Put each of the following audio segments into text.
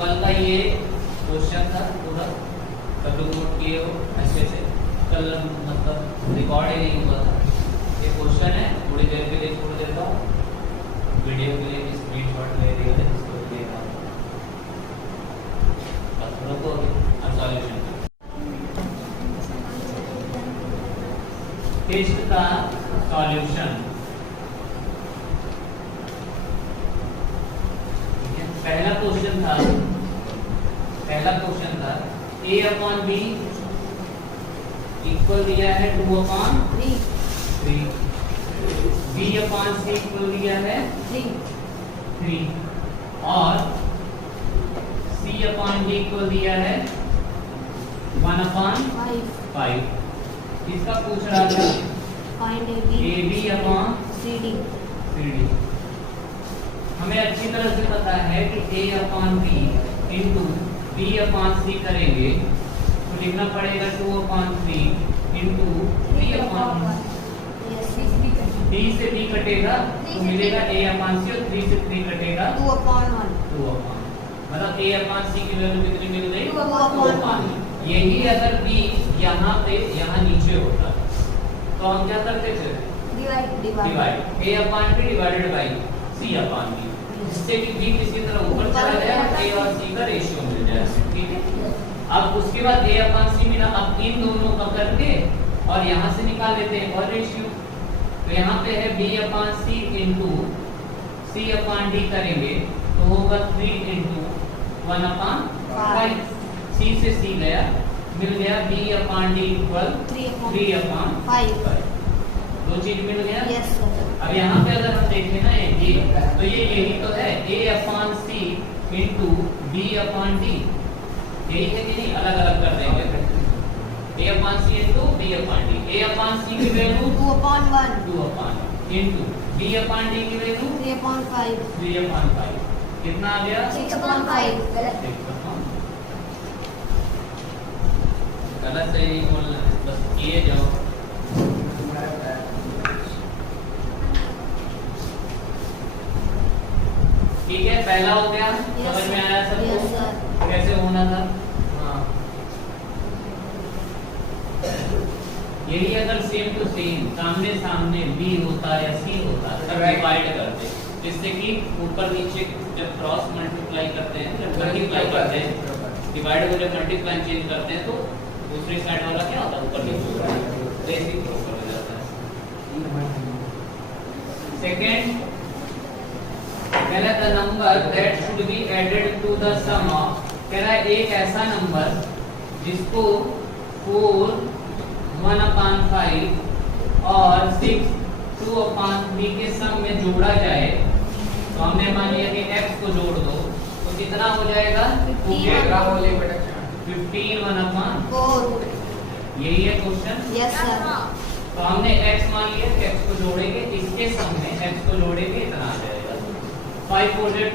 कल का ये क्वेश्चन था पूरा, सब लोग नोट किए हो अच्छे से। कल मतलब रिकॉर्ड ही नहीं हुआ था। ये क्वेश्चन है, थोड़ी देर के लिए छोड़ देता हूँ, वीडियो के लिए स्क्रीनशॉट ले लिया है, इसको देखा बस रुको अब सॉल्यूशन। टेस्ट का सॉल्यूशन। पहला क्वेश्चन था a अपॉन b इक्वल दिया है 2 upon 3, b upon c equal दिया है 3 और c अपॉन d इक्वल दिया है 1 अपॉन 5। इसका पूछ रहा था ab अपॉन cd। हमें अच्छी तरह से पता है कि a upon b into b upon c करेंगे तो लिखना पड़ेगा 2 अपॉन 3 इंटू 3 अपॉन d से b कटेगा तो मिलेगा a अपॉन c और 3 से 3 कटेगा 2 अपॉन मतलब a अपॉन c की वैल्यू कितनी मिल गई 2 अपॉन। यही अगर b यहाँ पे यहाँ नीचे होता तो हम क्या करते थे divide a upon b divided by c upon b, जिससे कि b किसी तरह ऊपर चला जाए और a और c का रेशियो मिल जाए। ठीक है, अब उसके बाद a अपॉन c मिला, अब इन दोनों का करके और यहाँ से निकाल लेते हैं और रेशियो। तो यहाँ पे है b upon c into c upon d करेंगे तो होगा 3 इंटू 1 अपॉन 5। c से c गया, मिल गया b upon d equal 3 upon 5। दो चीज मिल गया। अब यहाँ पे अगर हम देखें ना ये तो ये यही तो है a upon c into b upon d, यही है कि नहीं? अलग अलग कर देंगे a upon c into b upon d। a upon c की value 2 upon 1 into b upon d की वैल्यू 3 अपॉन 5। कितना आ गया 6 अपॉन 5। गलत से ही बोलना, बस किए जाओ। ठीक है, पहला हो गया। समझ में आया सबको कैसे होना था? हाँ, यही अगर सेम टू सेम सामने सामने b होता या c होता तो डिवाइड करते, जिससे कि ऊपर नीचे जब क्रॉस मल्टीप्लाई करते हैं, जब मल्टीप्लाई करते हैं, डिवाइड को जब मल्टीप्लाई चेंज करते हैं तो दूसरी साइड वाला क्या होता है ऊपर नीचे होता है, बेसिक प्रॉपर हो जाता है। सेकंड, कहना the number that should be added to the sum of, कह रहा है एक ऐसा नंबर जिसको 4 1 अपॉन 5 और 6 2 अपॉन 3 के सम में जोड़ा जाए। तो हमने मान लिया कि x को जोड़ दो तो कितना हो जाएगा 15 1 अपॉन 4। यही है क्वेश्चन। Yes sir. तो हमने x मान लिया कि x को जोड़ेंगे, इसके सम में x को जोड़ेंगे इतना आ जाएगा 5 4 20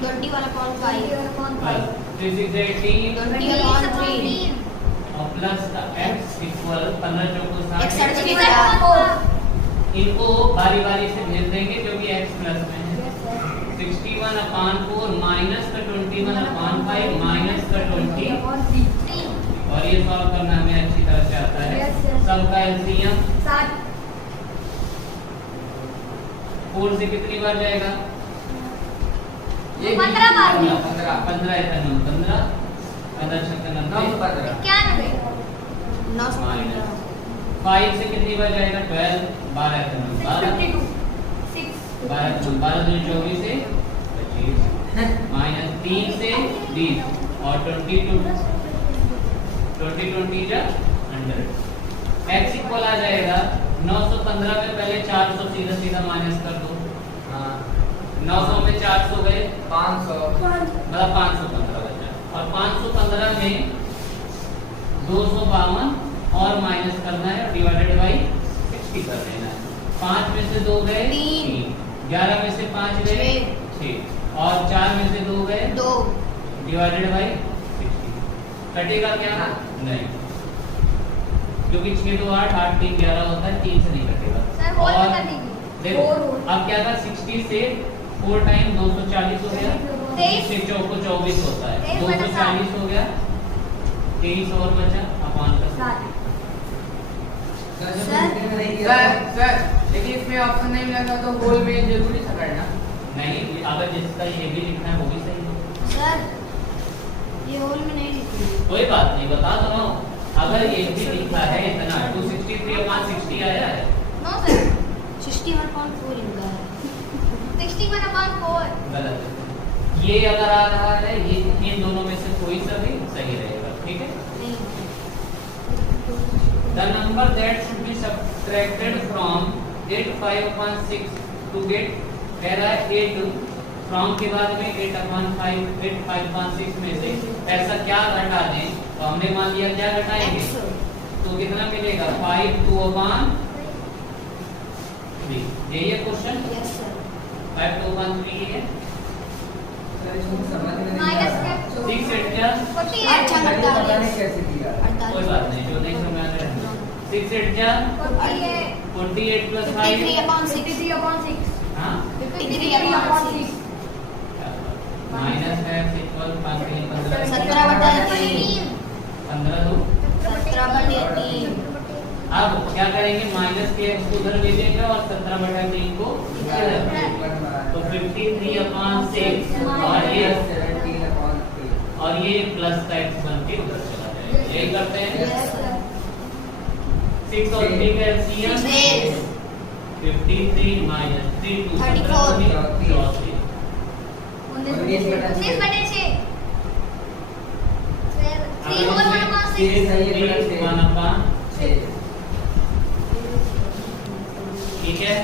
21 upon 5 3 6 18 20 upon 3 और प्लस का x इक्वल 15 चौको 60। इनको बारी बारी से भेज देंगे जो कि x प्लस में है। 61 upon 4 माइनस का 21 upon 5 माइनस का 20 और ये सॉल्व करना हमें अच्छी तरह से आता है। सबका एलसीएम 4 से कितनी बार जाएगा? ये 15 बार। 15 है ना 15 15 माइनस 5 से कितनी बार जाएगा? 12 12 है ना 12 12 24 से 25 माइनस 3 से 20 और 22 जा 100। x इक्वल आ जाएगा 915 में पहले 400 सीधा सीधा माइनस कर दो। 900 में 400 गए 500 मतलब 515 बचा और 515 में 252 और माइनस करना है डिवाइडेड बाई 60 कर देना है। 5 में से 2 गए 3, 11 में से 5 गए 6 और 4 में से 2 गए 2 डिवाइडेड बाई 60। कटेगा क्या? नहीं, क्योंकि 6 2 8 8 3 11 होता है, 3 से नहीं कटेगा। और देखो अब क्या था 60 से 4 टाइम 240 हो गया 25 से 24 होता है, 240 हो गया, 23 और बचा अपान का। सर लेकिन इसमें ऑप्शन नहीं मिला था तो होल में जरूरी था करना। नहीं, अगर जिसका ये भी लिखना है वो भी सही है सर, ये होल में नहीं लिखी है। कोई बात नहीं, बता दो ना। अगर ये भी लिखा है इतना 263/60 आया है। नो सर, 61.4 लिखा है। 61/4 गलत है। ये अगर आ रहा है, ये इन दोनों में से कोई सा भी सही रहेगा, ठीक है। नहीं, The number that should be subtracted from 8/5/6 to get कह रहा है 8 from के बाद में 8/5 में से ऐसा क्या घटा दें, तो हमने मान लिया क्या घटाएंगे, तो कितना मिलेगा 5 2/3। यही है क्वेश्चन, यस सर। 5 2/3 है। सर इसको समझ में नहीं आ माइनस रहा। 6 8 जा 48 अच्छा, सर, ये पता नहीं 48 कैसे किया। कोई बात नहीं, जो नहीं समझ आ रहा 6 8 जा 48 plus 5 53/6 हाँ53/6 माइनस है इक्वल 5 17/3 15 दो। 17/3 अब क्या करेंगे, माइनस के x को उधर ले लेंगे और 17/3 को इधर। तो 53/6 और ये प्लस का x बन के उधर चला जाएगा। यही करते हैं। Yes sir. 6 और 3 का एलसीएम 6 53 माइनस 3 2 34 34 19/6 3 अगर होल इसमें 1/6 1 अपान ठीक है।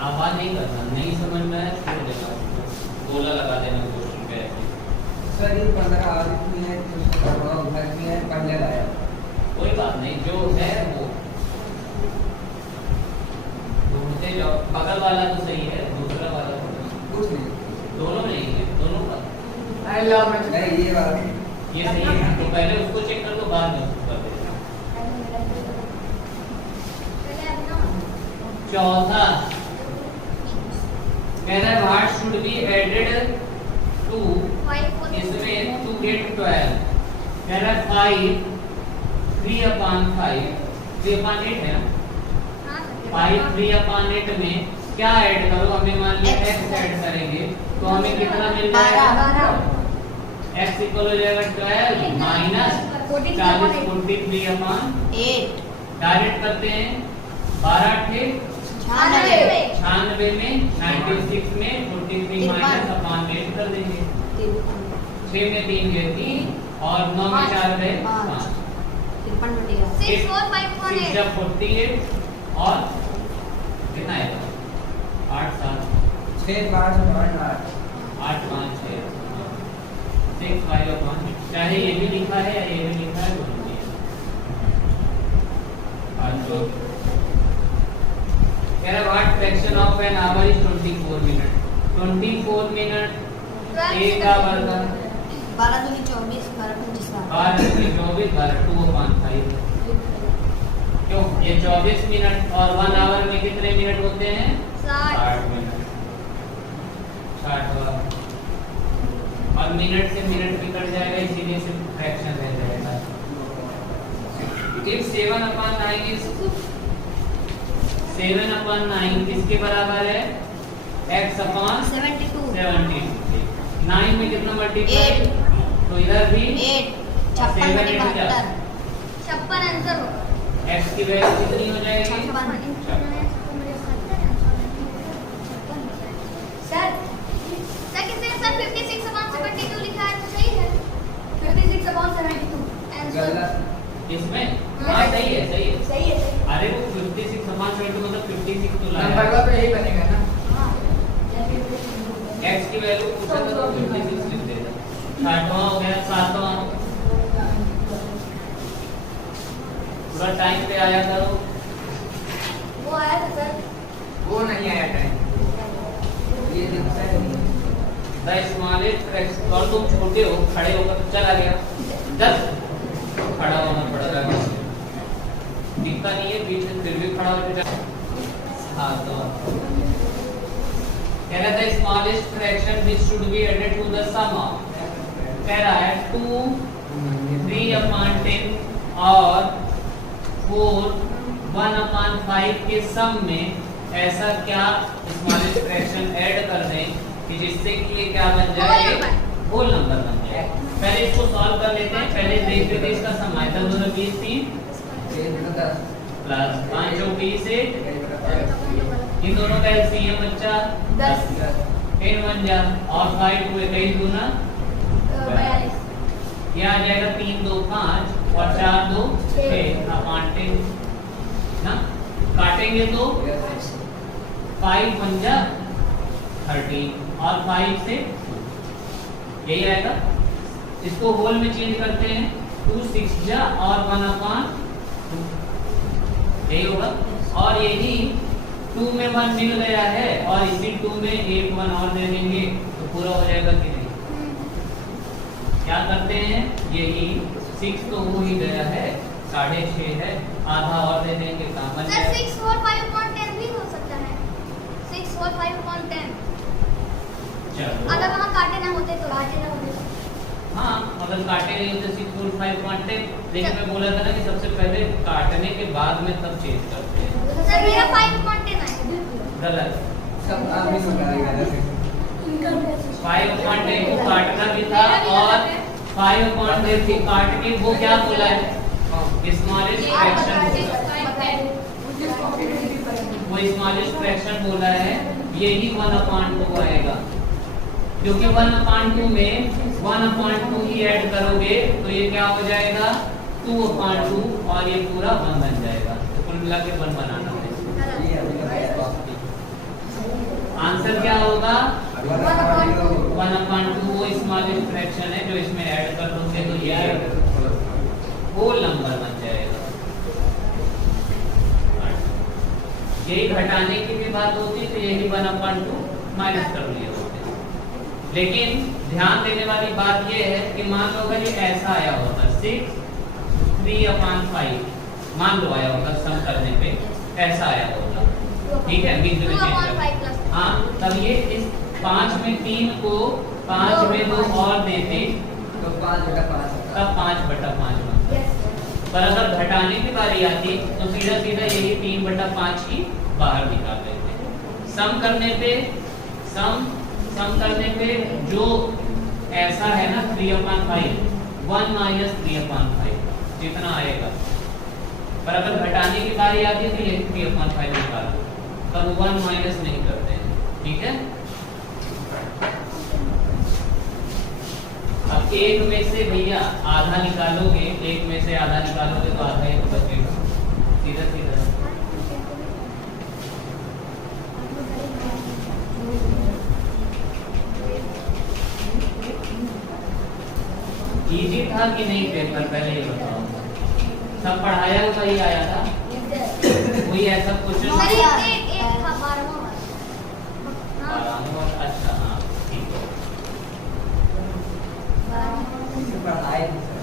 आवाज नहीं करना, नहीं समझ में आया छोड़ देना, गोला लगा देना क्वेश्चन पे ऐसे। सर ये 15 आरिफ में है, घर में है, पहले लाया। कोई बात नहीं, जो है वो ढूंढते जाओ। बगल वाला तो सही है, दूसरा वाला तो नहीं। कुछ नहीं। दोनों नहीं है, दोनों का नहीं ये वाला ये सही है। तो पहले उसको चेक कर दो, बाद में उसको कर देना। चौथा कह रहा है what should be added to, इसमें टू गेट 12 कह रहा है 5 3/5 3/8 है ना। 5 3/8 में क्या ऐड करो, हमें मान लिया x ऐड करेंगे तो हमें कितना मिल जाएगा, x इक्वल हो जाएगा 12 माइनस 40 43/8। डायरेक्ट करते हैं 12 थे 96 में 96 में 43 माइनस अपान 8 कर देंगे। 6 में 3 गए 3 और 9 में 4 गए 5। 6 4 5 4 6 जब 48 और कितना आएगा 8 7 6 5 8 8 5 6 6 5 और 5 चाहे ये भी लिखा है या ये भी लिखा है दोनों भी है। कह रहा what fraction of an hour is 24 minute. 24 minute a का वर्ग 12 दूनी 24 12 25 12 दूनी 24 12 2/5 क्यों, ये 24 मिनट और 1 आवर में कितने मिनट होते हैं 60 मिनट। 60 और मिनट से मिनट भी कट जाएगा, इसीलिए सिर्फ फ्रैक्शन रह जाएगा। if 7/9 is 7/9 किसके बराबर है, x अपॉन 72 70। 9 में कितना मल्टीप्लाई, तो इधर भी 8 56 7 8 जा 56 आंसर होगा। x की वैल्यू कितनी हो जाएगी, सर कितने सर 56/72 लिखा है तो सही है। 56/72 आंसर गलत। इसमें हाँ सही है सही है। सही है। अरे वो 56/72 मतलब 56 तो नंबर लाया का तो यही बनेगा ना। हां x की वैल्यू पूछा था तो 56 लिख देना। 60वां हो गया, 7वां पूरा टाइम पे आया करो। वो आया था सर, वो नहीं आया टाइम, ये दिखता है नहीं। द स्मॉलेस्ट फ्रैक्शन, और तुम छोटे हो खड़े होकर चला गया smallest fraction which should be added to the sum of, कह रहा है 2 3/10 और 4 1/5 के सम में ऐसा क्या स्मॉलेस्ट फ्रैक्शन ऐड कर दें कि जिससे कि ये क्या बन जाए, होल नंबर बन जाए। पहले इसको सॉल्व कर लेते हैं। पहले देखते थे इसका सम है 10 2 20 3 प्लस 5 2 20 से इन दोनों का एलसीएम बच्चा 10 10 बन जा और 5 2 21 दूना 42 ये आ जाएगा 3 2 5 और 4 2 6 अपॉन 10 ना, काटेंगे तो 5 बन जा 13 और 5 से यही आएगा। इसको होल में चेंज करते हैं 2 6 जा और 1/2 यही होगा। और यही 2 में 1 मिल गया है और इसी 2 में एक 1 और दे देंगे तो पूरा हो जाएगा कि नहीं। क्या करते हैं, यही 6 तो हो ही गया है, 6.5 है, आधा और दे देंगे काम बन सर जाएगा। 6 4 5 upon 10 भी हो सकता है। 6 4 5 upon 10 चलो अगर वहाँ काटे ना होते तो काटे ना होते तो। हाँ, अगर काटे नहीं होते 6 4 5 10, लेकिन मैं बोला था ना कि सबसे पहले काटने के बाद में तब चेंज करते हैं। सर मेरा 5 upon 10 आया। गलत, सब आप ही सुनाएगा ना 5/10 को काटना भी था और 5/10 के काट के वो क्या बोला है, स्मॉलेस्ट फ्रैक्शन, वो स्मॉलेस्ट फ्रैक्शन बोला है, यही 1/2 आएगा। क्योंकि 1/2 में 1/2 ही ऐड करोगे तो ये क्या हो जाएगा 2/2 और ये पूरा 1 बन जाएगा। तो कुल मिला के 1 बनाना है। आंसर क्या होगा 1/2, वो स्मॉलेस्ट फ्रैक्शन है जो इसमें ऐड कर दोगे तो ये होल नंबर बन जाएगा। यही घटाने की भी बात होती तो यही 1/2 माइनस कर लिए होते। लेकिन ध्यान देने वाली बात ये है कि मान लो अगर ये ऐसा आया होता 6 3/5 मान लो आया होगा सम करने पे ऐसा आया होगा, ठीक है, बीच में चेंज कर, हाँ, तब ये इस 5 में 3 को 5 में 2 और देते तो 5/5 तब 5/5 बनता। पर अगर घटाने की बारी आती तो सीधा सीधा यही 3/5 ही बाहर निकाल देते। सम करने पे जो ऐसा है ना 3/5 1 माइनस 3/5 जितना आएगा, पर अगर घटाने की बारी आती है तो यही 3/5 निकाल दो, तब 1 माइनस नहीं करते हैं, ठीक है। अब एक में से भैया आधा निकालोगे, एक में से आधा निकालोगे तो आधा ही तो बचेगा, सीधा सीधा। इजी था कि नहीं पेपर, पहले ये बताओ। सब पढ़ाया हुआ ही आया था, कोई ऐसा क्वेश्चन सर एक था 12वां वाला। अच्छा, हाँ ठीक है। पढ़ाए थे सर,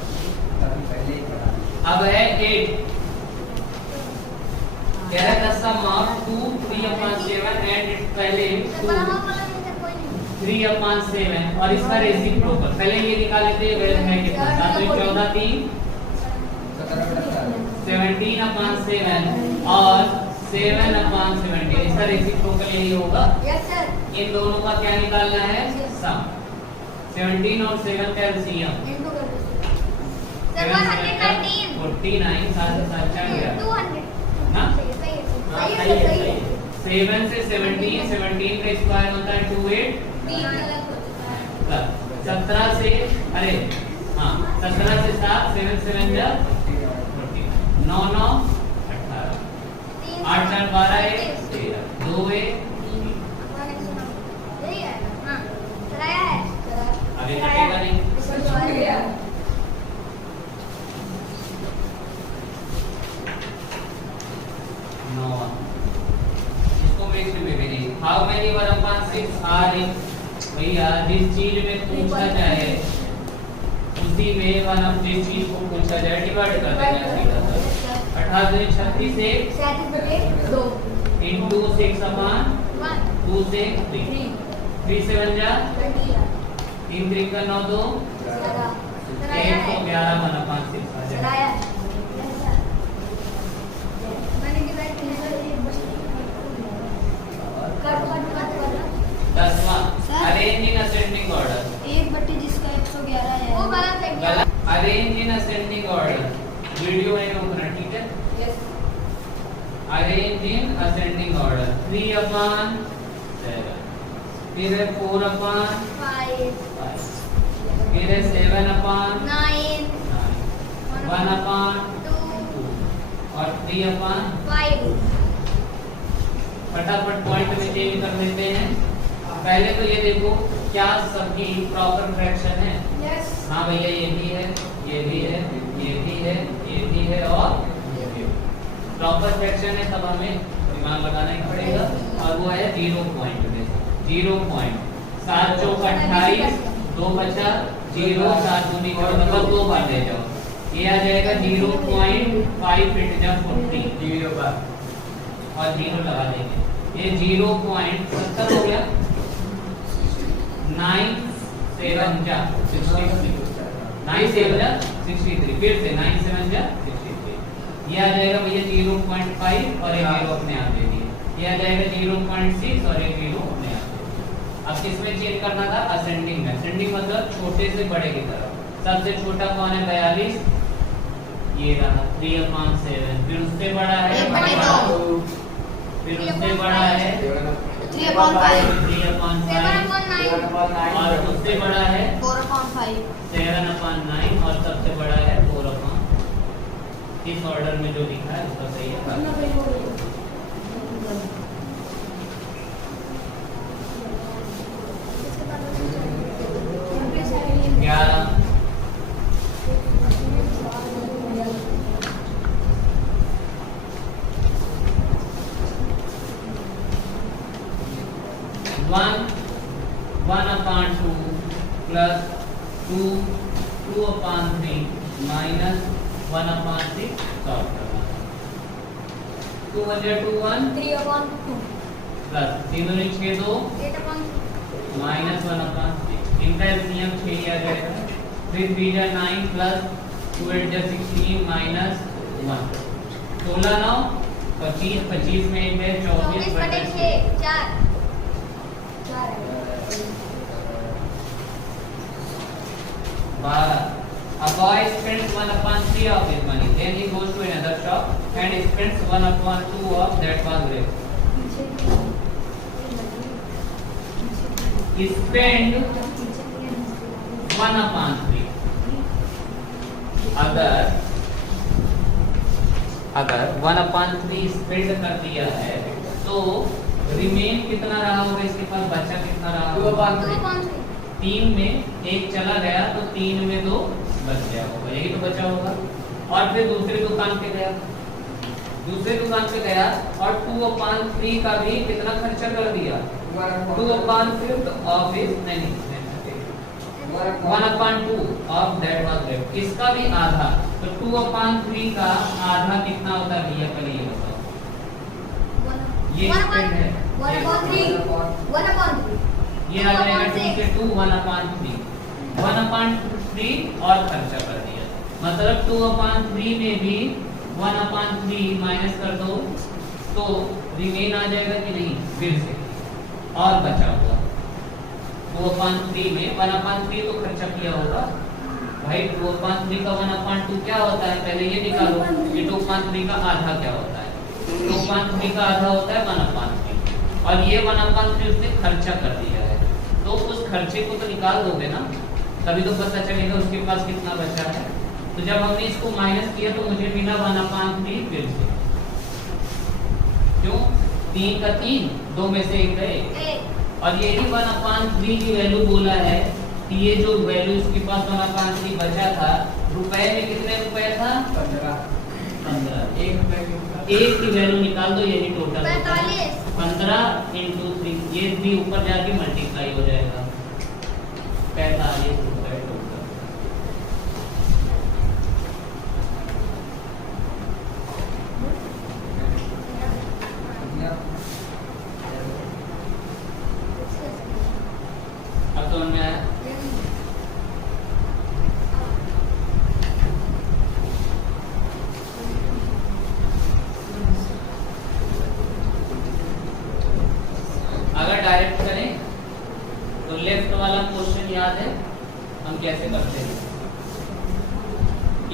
तभी पहले ही पढ़ा। अब है 8, कह रहा था सम ऑफ 2 3/7 एंड इट्स पहले 3/7 और इसका रेसिप्रोकल, पहले ये निकाले थे वेल है कितना था, तो 14 3 17/7 और 7/17, इसका रेसिप्रोकल यही होगा। Yes sir. इन दोनों का क्या निकालना है, सम। 17 और 7 का एलसीएम इनको कर दो सर। 119 49 7 4 200 ना, सही हाँ, है सही सही है, है। 7 से 17 का स्क्वायर होता है 28 प्लस 17 से, अरे हाँ 17 से 7 7 7 जा 9 9 18 8 4 12 1 13 2 1 यही है हाँ कराया है आगे कटेगा नहीं। इसको मिक्स में भी नहीं। हाउ मेनी 1/6 आर इन, भैया जिस चीज में पूछा जाए उसी में जिस चीज को पूछा जाए डिवाइड कर देना सीधा सा। 18 36 से 37/2 into 6/2 से 3 3 7 जा 3 3 का 9 2 111 बना 5 6 आ जाएगा। दसवां sir. Arrange in ascending order. 1/, जिसका 111 है। वो गलत है क्या? गलत। Arrange in ascending order, video में रोकना, ठीक है। अरेंज इन असेंडिंग ऑर्डर 3/7, फिर है 4/5, 5 फिर है 7/9, 9 1/2 2 और 3/5। 5 फटाफट पॉइंट में चेंज कर लेते हैं। पहले तो ये देखो क्या सबकी प्रॉपर फ्रैक्शन है। यस हाँ भैया, ये भी है, ये भी है, ये भी है, ये भी है और प्रॉपर फ्रैक्शन है, तब हमें दिमाग लगाना ही पड़ेगा। और वो है 0 पॉइंट में 0 पॉइंट 7 चौक 28, 2 बचा 0, 7 दूनी का मतलब 2 बार ले जाओ, ये आ जाएगा 0.5 इंटू 40 0 का और 0 लगा देंगे, ये 0.70 हो गया। 9 7 जा 63, 9 7 जा 63, फिर से 9 7 जा 63, ये आ जाएगा भैया 0.5 और एक 0 अपने आप दे दिए, ये आ जाएगा 0.6 और एक 0 अपने आप दे दिए। अब किसमें चेक करना था? असेंडिंग में। असेंडिंग मतलब छोटे से बड़े की तरफ। सबसे छोटा कौन है? 42, ये रहा 3/7, फिर उससे बड़ा है 1/2, फिर उससे बड़ा है 3/5, 3/5 और उससे बड़ा है 4/5। 7/9 और सबसे बड़ा है 4/5। इस ऑर्डर में जो लिखा है उसका सही है। 11 1/2 plus 2 2/3 minus 1/6 सॉल्व करना। 2 1 जा 2 1 3/2 प्लस 3 2 6 2 8/2 माइनस 1/6, इनका एलसीएम 6 आ जाएगा। फिर 3 जा 9 प्लस 2 8 जा 16 माइनस 1, 16 9 25, 25 में 1 है 24 बटे 6 4 12. A boy spends 1/3 of his money. Then he goes to another shop and spends 1/2 of that was left. Spend 1/3. अगर 1/3 स्पेंड कर दिया है तो रिमेन कितना रहा होगा? इसके पास बचा कितना रहा होगा? 3 में 1 चला गया तो 3 में 2 बच गया होगा, यही तो बचा होगा। और फिर दूसरी दुकान पे गया, दूसरी दुकान पे गया और 2/3 का भी कितना खर्चा कर दिया? 2/5 of his 1/2 of that was left. इसका भी आधा, तो 2/3 का आधा कितना होता है भैया? पहले ये बताओ। ये स्पेंड है 1/3 ये आ जाएगा 2 से 2 1/3 1/3 और खर्चा कर दिया, मतलब 2/3 में भी 1/3 माइनस कर दो तो रिमेन आ जाएगा कि नहीं? फिर से और बचा हुआ 2/3 में 1/3 तो खर्चा किया होगा भाई। 2/3 का 1/2 क्या होता है? पहले ये निकालो कि 2/3 का आधा क्या होता है? 2/3 का आधा होता है 1/3 और ये 1/3 उसने खर्चा कर दिया है, तो उस खर्चे को तो निकाल दोगे ना, तभी तो पता चलेगा उसके पास कितना बचा है। तो जब हमने इसको माइनस किया तो मुझे मिला 1/3 फिर से, क्यों? 3 का 3, 2 में से 1 गए और यही 1/3 की वैल्यू बोला है कि ये जो वैल्यू इसके पास 1/3 बचा था, रुपए में कितने रुपए था? 15। 1 की वैल्यू निकाल दो, यही टोटल 15 इंटू 3, ये भी ऊपर जाके मल्टीप्लाई हो जाएगा 45 रुपए टोटल।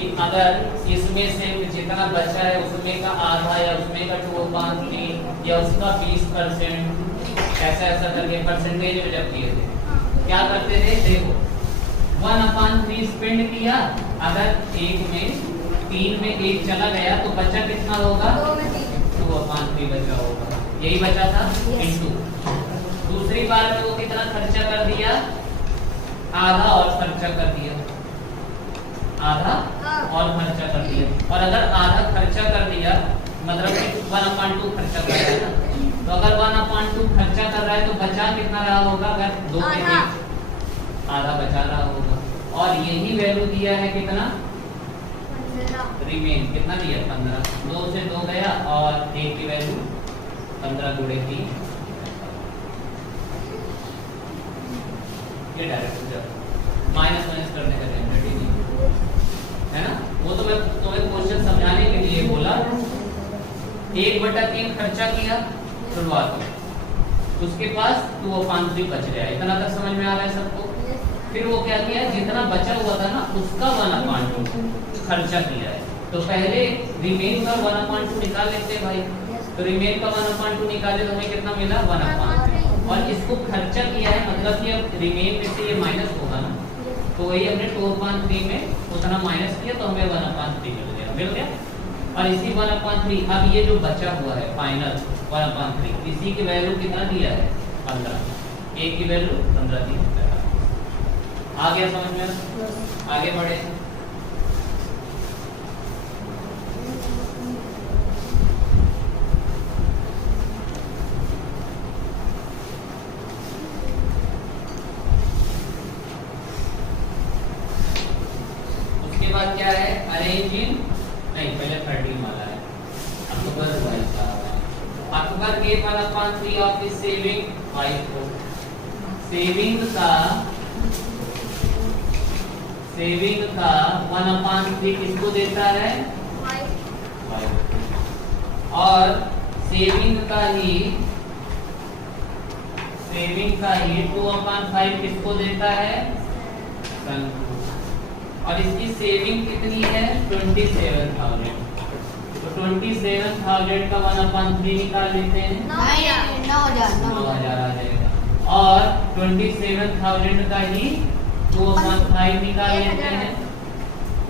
कि अगर इसमें से जितना बचा है उसमें का आधा या उसमें का 2/3 या उसका 20%, ऐसा करके परसेंटेज में जब किए थे क्या करते थे, देखो 1/3 स्पेंड किया, अगर एक में 3 में 1 चला गया तो बचा कितना होगा, 2/3 बचा होगा, यही बचा था। इनटू दूसरी बार में वो कितना खर्चा कर दिया, आधा और खर्चा कर दिया, आधा और खर्चा कर दिया। और अगर आधा खर्चा कर दिया मतलब कि 1/2 खर्चा कर रहा है ना, तो अगर 1/2 खर्चा कर रहा है तो बचा कितना रहा होगा, अगर 2 में 1 आधा बचा रहा होगा। और यही वैल्यू दिया है कितना, रिमेन कितना दिया, 15। 2 से 2 गया और 1 की वैल्यू 15 गुणे 3, ये डायरेक्ट माइनस करने का है ना। वो तो मैं तुम्हें क्वेश्चन समझाने के लिए बोला। 1/3 खर्चा किया शुरुआत में, उसके पास 2/3 बच गया, इतना तक समझ में आ रहा है सबको। फिर वो क्या किया, जितना बचा हुआ था ना उसका 1/2 खर्चा किया है, तो पहले रिमेन का 1/2 निकाल लेते हैं भाई। तो रिमेन का 1/2 निकाले तो हमें कितना मिला, 1/3। और इसको खर्चा किया है मतलब कि अब रिमेन में से ये माइनस होगा ना, तो वही हमने 2/3 में उतना माइनस किया तो हमें 1/3 मिल गया। और इसी 1/3 अब ये जो बचा हुआ है फाइनल 1/3, इसी की वैल्यू कितना दिया है, 15। 1 की वैल्यू 15 दी है। आ गया समझ में, आगे बढ़े। बाद क्या है, अरेंजिंग नहीं, पहले 13 वाला है। Akbar gave 1/3 of his saving 5 को सेविंग का 1/3 किसको देता है, 5। और सेविंग का ही 2/5 किसको देता है, सन को। और इसकी सेविंग कितनी है, 27,000। तो 27,000 का 1/3 निकाल लेते हैं, 9,000 आ जाएगा। और 27,000 का ही 2/5 निकाल लेते हैं।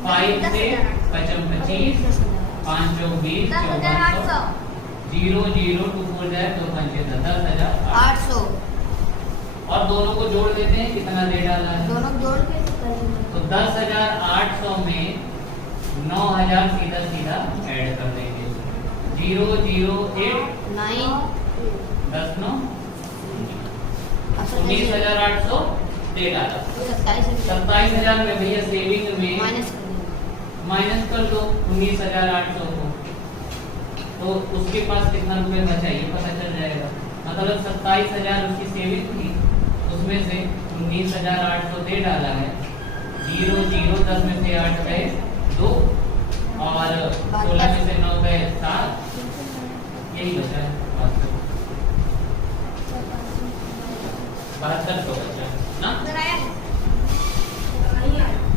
5 से 25, 5 चौक 20, 1400, 0 0 2 4 जाए तो 10,800। और दोनों को जोड़ देते हैं, कितना दे डाला है, दोनों जोड़ के तो 10,800 में 9,000 सीधा ऐड कर देंगे। 0 0 8 9 10 9 19,800 दे डाला। 27,000 में भैया सेविंग में माइनस कर दो 19,800 को, तो उसके पास कितना रुपए बचा ये पता चल जाएगा। मतलब 27,000 उसकी सेविंग थी, उसमें से 19,800 दे डाला है। 0 0 10 में से 8 गए 2 और 16 में से 9 गए 7, यही बचा है 72 बचा ना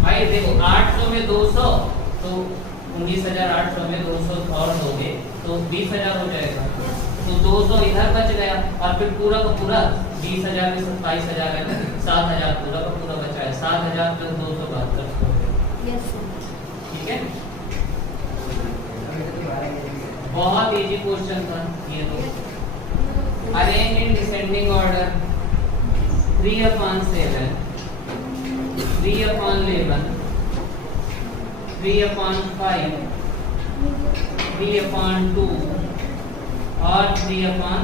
भाई। देखो 800 में 200 तो 19,800 में 200 और दोगे तो 20,000 हो जाएगा। तो 200 इधर बच गया और फिर पूरा का पूरा 20,000 में 27,000 है ना, 7,000 पूरा का पूरा बचा है। 7,000 प्लस 272। ठीक है, बहुत इजी क्वेश्चन था ये तो। अरेंज इन डिसेंडिंग ऑर्डर 3/7, 3/11, 3/5, 3/2 और 3/,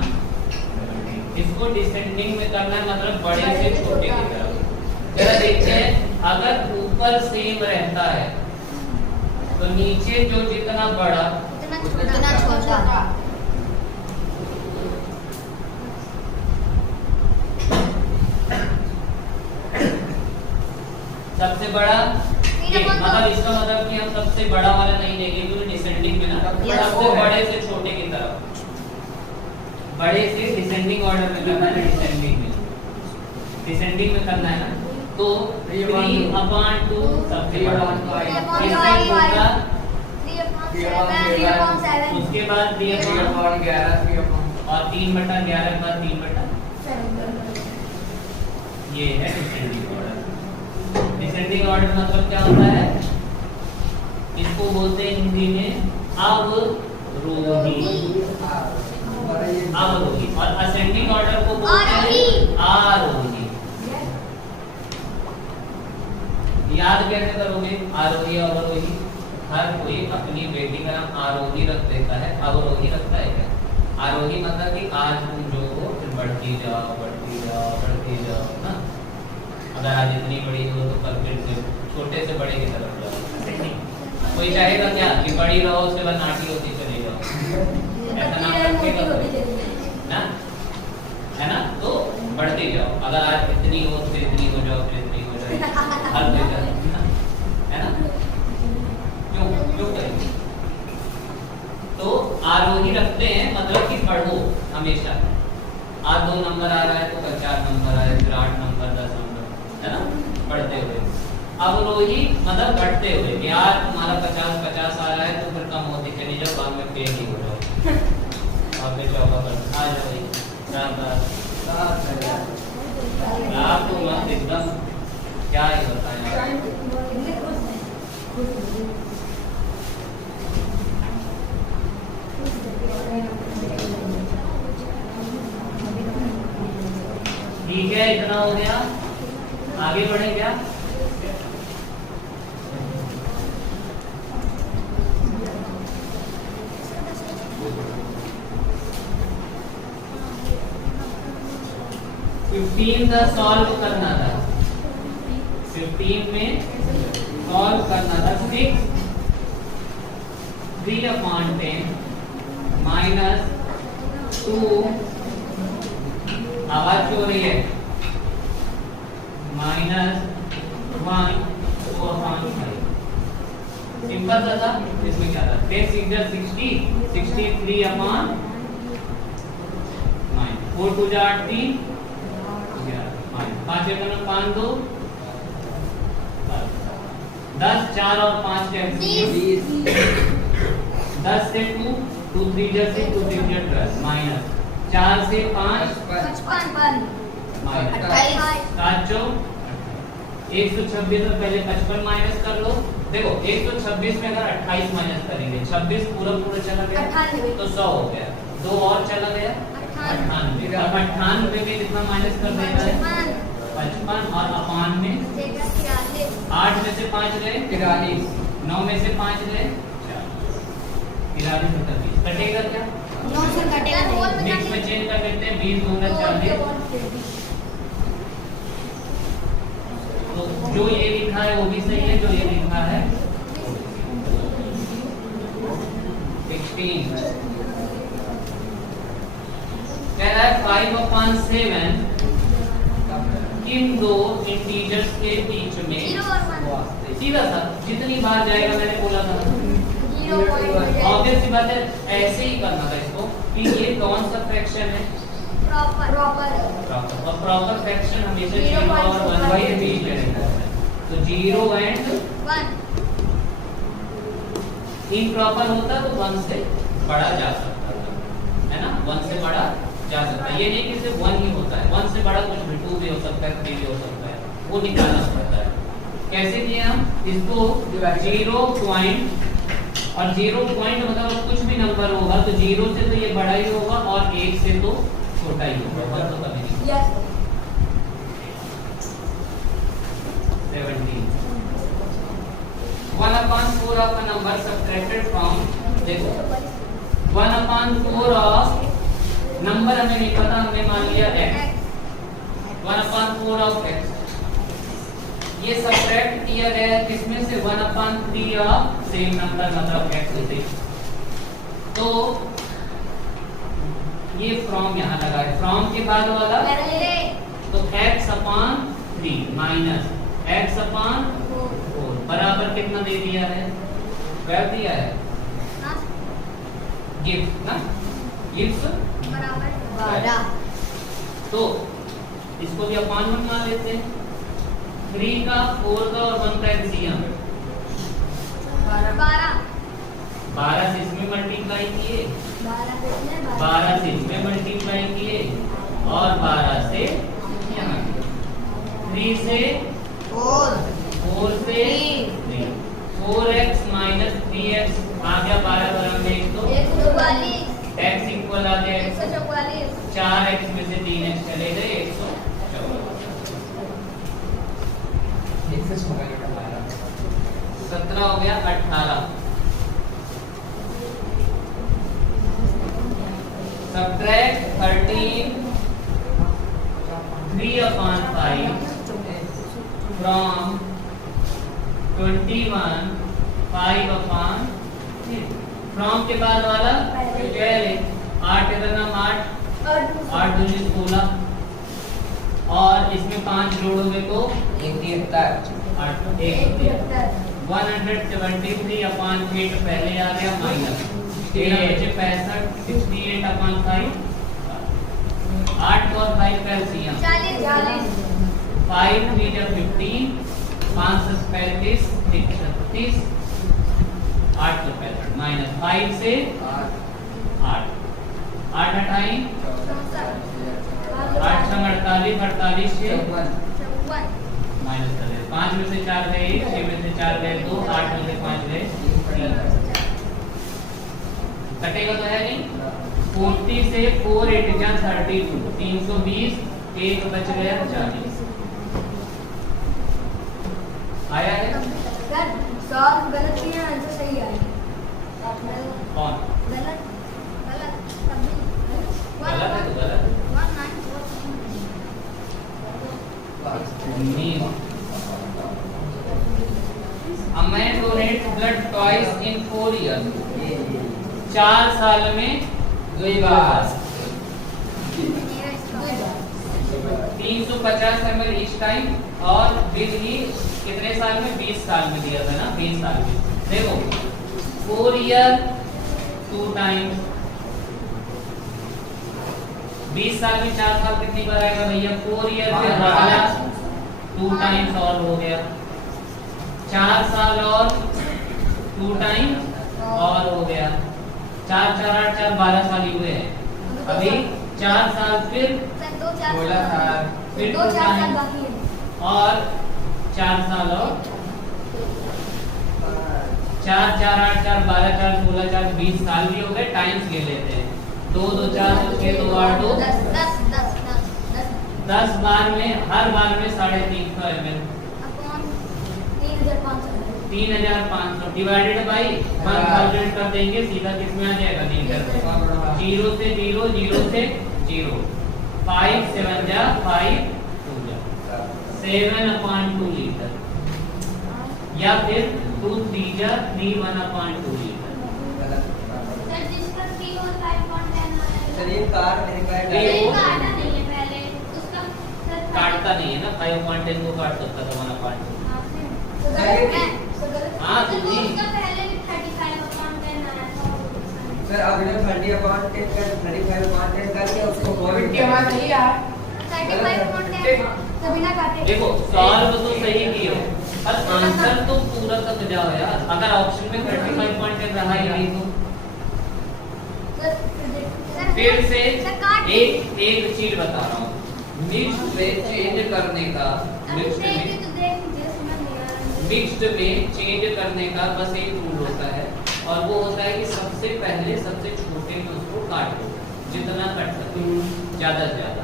इसको डिसेंडिंग में करना है, मतलब बड़े से छोटे की तरफ। जरा देखते हैं, अगर ऊपर सेम रहता है तो नीचे जो जितना बड़ा उतना छोटा। सबसे बड़ा मतलब इसका मतलब कि हम सबसे बड़ा वाला नहीं लेंगे क्योंकि डिसेंडिंग में ना, सबसे बड़े से छोटे की तरफ, बड़े से डिसेंडिंग ऑर्डर में करना है। डिसेंडिंग में करना है ना, तो 3/2 सबसे बड़ा होगा। 3/5 उसके बाद 3/11 और 3/11 के बाद 3/7 ये है डिसेंडिंग ऑर्डर। डिसेंडिंग ऑर्डर मतलब क्या होता है? इसको बोलते हैं हिंदी में अवरोही। अवरोही। और असेंडिंग ऑर्डर को बोलते हैं आरोही। याद कैसे करोगे आरोही अवरोही? हर कोई अपनी बेटी का नाम आरोही रख देता है, अवरोही रखता है क्या? आरोही मतलब कि आज तुम जो हो फिर बढ़ती जाओ बढ़ती जाओ बढ़ती जाओ ना। अगर आज इतनी बड़ी हो तो कल फिर से छोटे से बड़े की तरफ जाओ। कोई चाहेगा क्या कि बड़ी रहो उसके बाद नाटी होती चली जाओ? ऐसा नाम रखेगा ना, है ना? तो बढ़ती जाओ। अगर आज इतनी हो फिर इतनी हो जाओ फिर इतनी हो जाए, हर कोई जाए, है ना? क्यों क्यों करेंगे? तो आरोही रखते हैं मतलब कि बढ़ो हमेशा। आज 2 नंबर आ रहा है तो कल 4 नंबर आए, फिर 8 नंबर 10 नंबर, है ना? बढ़ते हुए। अवरोही मतलब बढ़ते हुए। यार तुम्हारा 50 आ रहा है तो फिर कम होती चली जाओ, बाद में फेल ही हो जाओ। और फिर चौका कर आ जाओ। आप तो मत एकदम क्या ही बताएं यार। ठीक है इतना हो गया, आगे बढ़े क्या? का सॉल्व करना था। 15 में सॉल्व करना था 6 3/10 -2 आवाज क्यों हो रही है? -1 2/5। सिंपल सा था। इसमें क्या था? 10 × 60 63/9 4 2 8 3 5 1 5 2 10 4 और 5 कैंसिल 10 से 2 2 3 जैसे 2 3 12 माइनस 4 से 5 55 माइनस 7 4 126 में पहले 55 माइनस कर लो। देखो 126 में अगर 28 माइनस करेंगे 26 पूरा चला गया तो 100 हो गया। 2 और चला गया 98। अब 98 में कितना माइनस कर देगा? 55 और अपान में 8 में से 5 गए 43, 9 में से 5 गए 43 कटेगा क्या? मिक्स में चेंज कर लेते हैं 20 2 40। तो जो ये लिखा है वो भी सही है, जो ये लिखा है 16 कह रहा है 5/7 किन दो इंटीजर्स के बीच में सीधा सा जितनी बार जाएगा मैंने बोला था ऑब्वियस सी बात है ऐसे ही करना था इसको कि ये कौन सा फ्रैक्शन है? प्रॉपर। और प्रॉपर फ्रैक्शन हमेशा 0 और 1 के बीच में रहता है। तो 0 एंड 1 इम्प्रॉपर होता तो 1 से बड़ा जा सकता था, है ना? 1 से बड़ा जा सकता है। ये नहीं कि सिर्फ 1 ही होता है, 1 से बड़ा कुछ भी 2 भी हो सकता है 3 भी हो सकता है, वो निकालना पड़ता है। कैसे किए हम इसको? 0 पॉइंट और 0 पॉइंट मतलब कुछ भी नंबर होगा तो 0 से तो ये बड़ा ही होगा और 1 से तो छोटा ही होगा। 17 1/4 of a number subtracted from देखो 1/4 of नंबर हमें नहीं पता, हमने मान लिया x 1/4 of x ये सब्ट्रैक्ट किया गया है किसमें से? 1/3 ऑफ सेम नंबर मतलब x से। तो ये फ्रॉम यहाँ लगा है, फ्रॉम के बाद वाला तो x/3 माइनस x/4 बराबर कितना दे दिया है? 12 दिया है। गिफ्ट ना गिफ्ट बराबर 12 तो इसको भी अपान में मान लेते हैं। 3 का 4 का और 1 का एलसीएम 12 12 से इसमें मल्टीप्लाई किए 12 12 से इसमें मल्टीप्लाई किए और 12 से यहाँ 3 से 4 से 3 4x माइनस 3x आ गया 12 बराबर में 1 तो 144 x इक्वल आ गया 144 4x में से 3x चले गए 17 हो गया 18 subtract 13 3/5 from 21 5/3 from के बाद वाला पहले 8 का नाम 8 8 दूनी 16 और इसमें 5 जोड़ोगे तो 173/8 पहले आ गया माइनस 65 68/5 8 और 5 का एलसीएम 40 5 3 जा 15 5 से 35 36 8 से 65 माइनस 5 से 8 8 हटाएं 8 संग 48 48 से माइनस कर दे 5 में से 4 गए 6 में से 4 गए 2 8 में से 5 गए 3 कटेगा तो है नहीं 40 से 4 8 जा 32 320 एक बच गया 40 आया है सर सॉल्व गलत किया आंसर सही आया कौन गलत गलत है तो गलत 19 A man donates blood twice in 4 years 4 साल में 2 बार 350 ml each टाइम और बिल ही कितने साल में 20 साल में दिया था ना 20 साल में देखो 4 ईयर 2 टाइम्स 20 साल में 4 साल कितनी बार आएगा भैया 4 ईयर फिर अगला 2 टाइम्स और हो गया 4 साल और 2 टाइम्स और हो गया 4 4 8 4 12 साल ही हुए हैं अभी 4 साल फिर 16 साल फिर 2 4 साल टाइम बाकी है और 4 साल और 4 4 8 4 12 4 16 4 20 साल भी हो गए टाइम्स ले लेते हैं 2 2 4 6 2 8 2 10 बार में हर बार में 350 ml 3500 डिवाइडेड बाई 1000 कर देंगे सीधा किसमें आ जाएगा लीटर में 0 से 0 0 से 0 5 7 जा 5 2 जा 7/2 लीटर या फिर 2 3 जा 3 1/2 लीटर सर जिसका 3 और 5.10 चलिए कार मेरे पास ये वो काटा नहीं है पहले उसका सर काटता नहीं है ना 5.10 को काट सकता था 1/2 हाँ, तो जी। उसका पहले भी 35.10 आया था सर अगले 30/10 का 35/10 करके उसको कोविड के बाद नहीं यार 35.10 तभी ना काटे देखो सॉल्व तो सही किए पर आंसर तो पूरा तक जाओ यार अगर ऑप्शन में 35.10 रहा ही नहीं तो फिर से एक चीज बता रहा हूँ मिक्स्ड में चेंज करने का मिक्स्ड में चेंज करने का बस एक रूल होता है और वो होता है कि सबसे पहले सबसे छोटे में उसको काट दो जितना कट सके ज्यादा से ज्यादा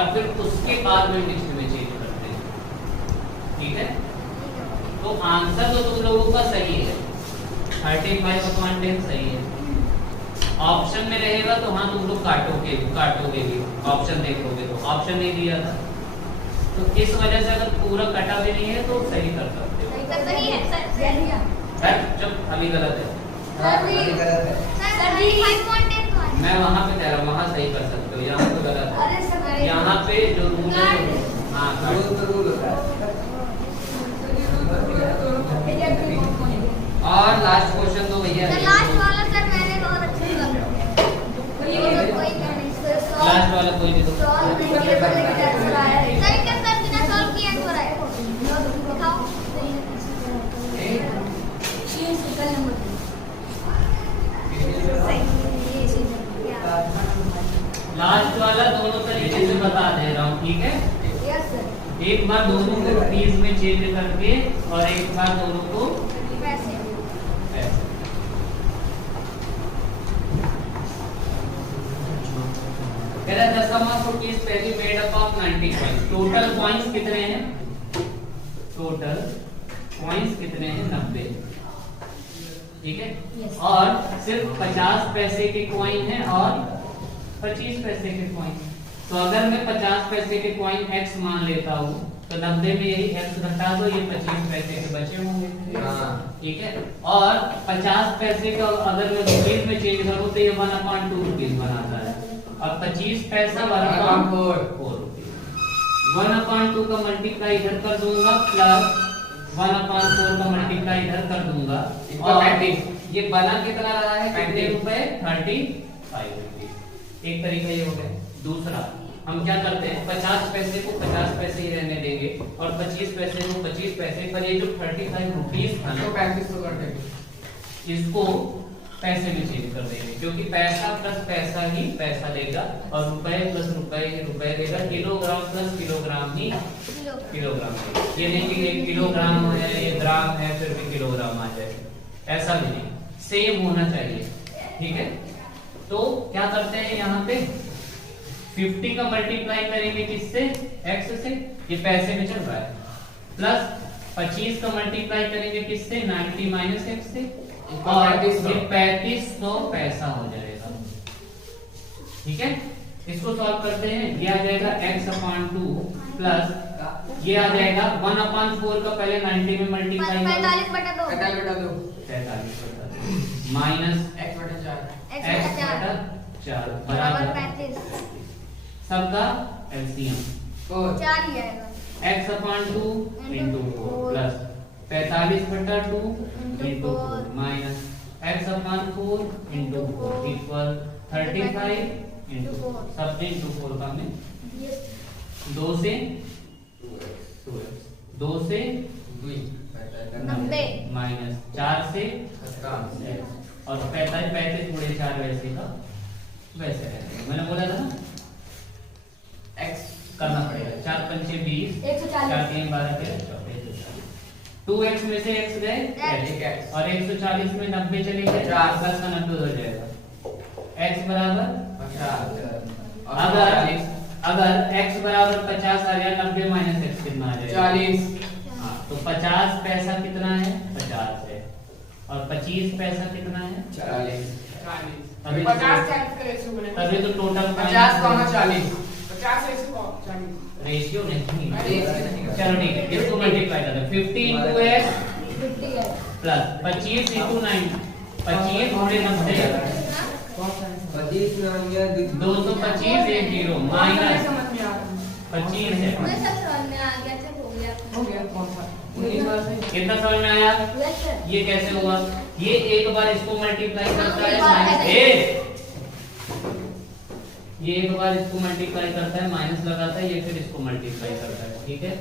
और फिर उसके बाद में मिक्स्ड में चेंज करते हैं ठीक है तो आंसर तो तुम लोगों का सही है 35/10 सही है ऑप्शन में रहेगा तो हाँ तुम लोग काटोगे भी ऑप्शन देखोगे तो ऑप्शन नहीं दिया था तो इस वजह से अगर पूरा कटा भी नहीं है तो सही कर सकते हो सही है सर जब अभी गलत है मैं वहाँ पे कह रहा हूँ वहाँ सही कर सकते हो यहाँ पे गलत है यहाँ पे जो रूल है हाँ रूल होता है और लास्ट क्वेश्चन तो भैया लास्ट वाला सर मैंने बहुत अच्छे से लास्ट वाला कोई भी तो सॉल्व नहीं किया पर लेकिन आंसर आया है सर क्या सर बिना सॉल्व किया आंसर आया Cell number 3. लास्ट वाला दोनों तरीके से बता दे रहा हूँ, ठीक है? Yes sir. एक बार दोनों को रुपीज में चेंज करके और एक बार दोनों को पैसे. पैसे। कह रहा है the sum of rupees payable made up of 90 coins. Total coins कितने हैं? टोटल कॉइन्स कितने हैं? 90, ठीक है? Yes. और सिर्फ 50 पैसे के कॉइन है और 25 पैसे के कॉइन। तो अगर मैं 50 पैसे के कॉइन x मान लेता हूँ तो 90 में यही x घटा दो, ये 25 पैसे के बचे होंगे, ठीक है? और 50 पैसे का अगर मैं रुपीज में चेंज करूँ तो ये 1/2 रुपीज बनाता है और 25 पैसा 1/4 रुपीज। 1/2 का मल्टीप्लाई इधर कर दूंगा प्लस 1/4 का मल्टीप्लाई इधर कर दूंगा और ये बना कितना रहा है? कितने रुपए? 35 रुपीज। एक तरीका ये हो गया। दूसरा हम क्या करते हैं, 50 पैसे को 50 पैसे ही रहने देंगे और 25 पैसे को 25 पैसे, पर ये जो 35 रुपीज था ना, 3500 कर देंगे, इसको पैसे में चेंज कर देंगे, क्योंकि पैसा प्लस पैसा ही पैसा देगा और रुपए प्लस रुपए ही रुपए देगा। किलोग्राम प्लस किलोग्राम ही किलोग्राम देगा। ये नहीं कि ये किलोग्राम है, ये ग्राम है, फिर भी किलोग्राम आ जाए, ऐसा भी नहीं, सेम होना चाहिए, ठीक है? तो क्या करते हैं यहाँ पे 50 का मल्टीप्लाई करेंगे किससे? x से, ये पैसे में चल रहा है, प्लस 25 का मल्टीप्लाई करेंगे किससे? 90 माइनस x से, और ये 3500 पैसा हो जाएगा, ठीक है? इसको सॉल्व करते हैं, ये आ जाएगा x/2 प्लस ये आ जाएगा 1/4 का पहले 90 में मल्टीप्लाई 45/2. 45 माइनस x/4 बराबर 35. सबका एलसीएम 4 ही आएगा. x/2 into 4 plus 45/2 into 4 minus x/4 into 4 equal 35 into 4 सब into 4 का में 2 से 2 से 90 माइनस 4 से और 35 थोड़े 4 वैसे का वैसे रहेगा। मैंने बोला था ना x करना पड़ेगा, 4 पंचे 20, 4 3 12 13 2x में से x गए और 140 में 90 चले गए, 4 प्लस का 90 हो जाएगा, x बराबर 50। अगर x बराबर 50 आ गया, 90 माइनस x कितना आ जाएगा? 40। हाँ, तो 50 पैसा कितना है? 50 है और 25 पैसा कितना है? 40। तभी तो टोटल 50,40 रेशियो नहीं, चलो ठीक है, इसको मल्टीप्लाई कर दो, 50 into x प्लस 25 into 9, 25 गुणे 90 225 एक 0 माइनस 25 है। मुझे सब समझ में आ गया, चल हो गया. कितना समझ में आया? Yes sir. ये कैसे हुआ? ये एक बार इसको मल्टीप्लाई करता है माइनस ये एक बार इसको मल्टीप्लाई करता है, माइनस लगाता है, ये फिर इसको मल्टीप्लाई करता है, ठीक है?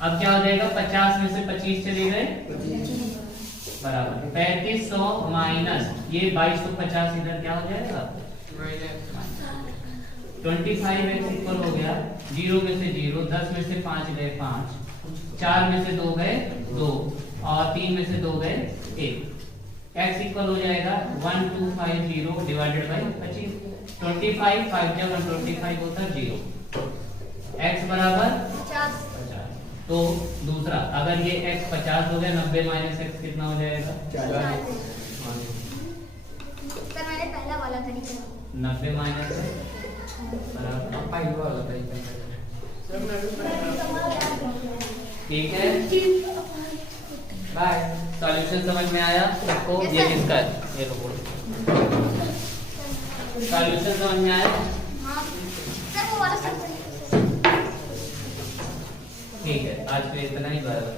अब क्या हो जाएगा? 50 में से 25 चले गए बराबर 3500 माइनस ये 2250 इधर क्या हो जाएगा? 25x इक्वल हो गया 0 में से 0, 10 में से 5 गए 5, 4 में से 2 गए 2 और 3 में से 2 गए 1, x इक्वल हो जाएगा 1250 डिवाइडेड बाई 25, 25 5 जब 125 होता है 0, x बराबर 50. तो दूसरा अगर ये x 50 हो गया, 90 माइनस x कितना हो जाएगा? 40. सर मैंने पहला वाला तरीका 90 माइनस बराबर ठीक है। बाय। सॉल्यूशन समझ में आया सबको? Yes, ये sir. किसका है? ये लो सॉल्यूशन समझ में आया? हाँ सर वो वाला सब ठीक है, आज के लिए इतना ही, बराबर।